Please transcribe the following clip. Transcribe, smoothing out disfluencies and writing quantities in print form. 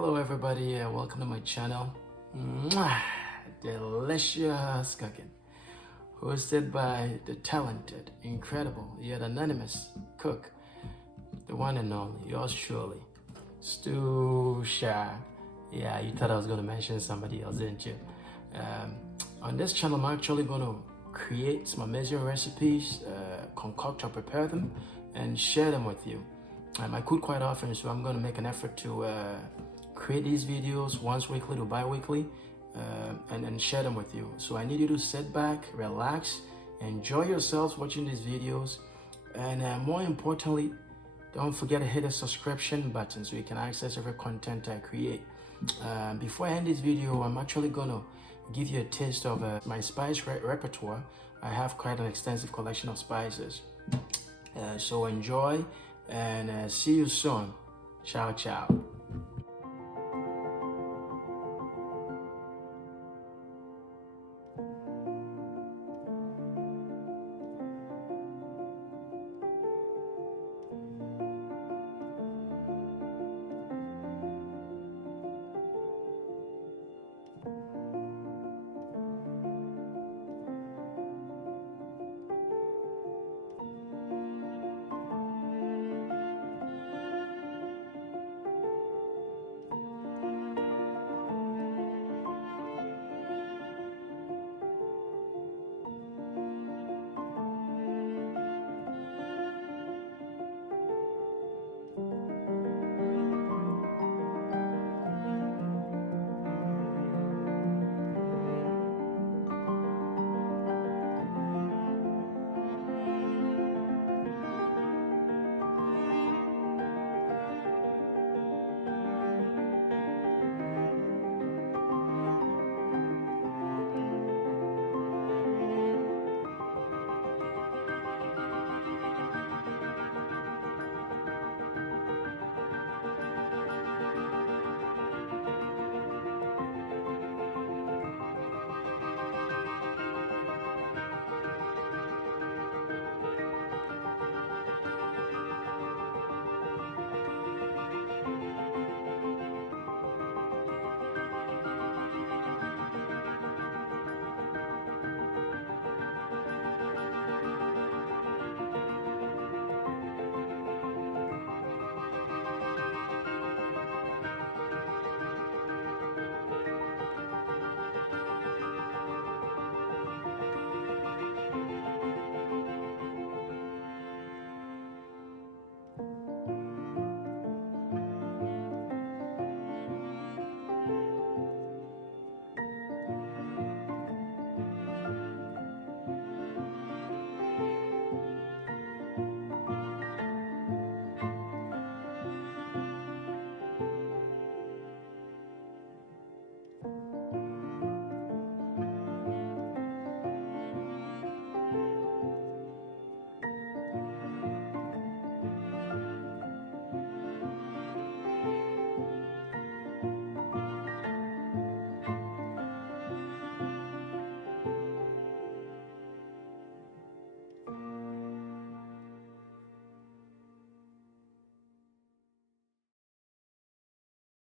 Hello everybody, welcome to my channel. Mwah! Delicious cooking, hosted by the talented, incredible, yet anonymous cook, the one and only, yours truly, Stu Shah. Yeah, you thought I was going to mention somebody else, didn't you? On this channel, I'm actually going to create some amazing recipes, concoct or prepare them, and share them with you. I cook quite often, so I'm going to make an effort to create these videos once weekly to bi-weekly and then share them with you. So I need you to sit back, relax, enjoy yourselves watching these videos, and more importantly, don't forget to hit the subscription button so you can access every content I create. Before I end this video, I'm actually going to give you a taste of my spice repertoire. I have quite an extensive collection of spices. So enjoy and see you soon. Ciao, ciao.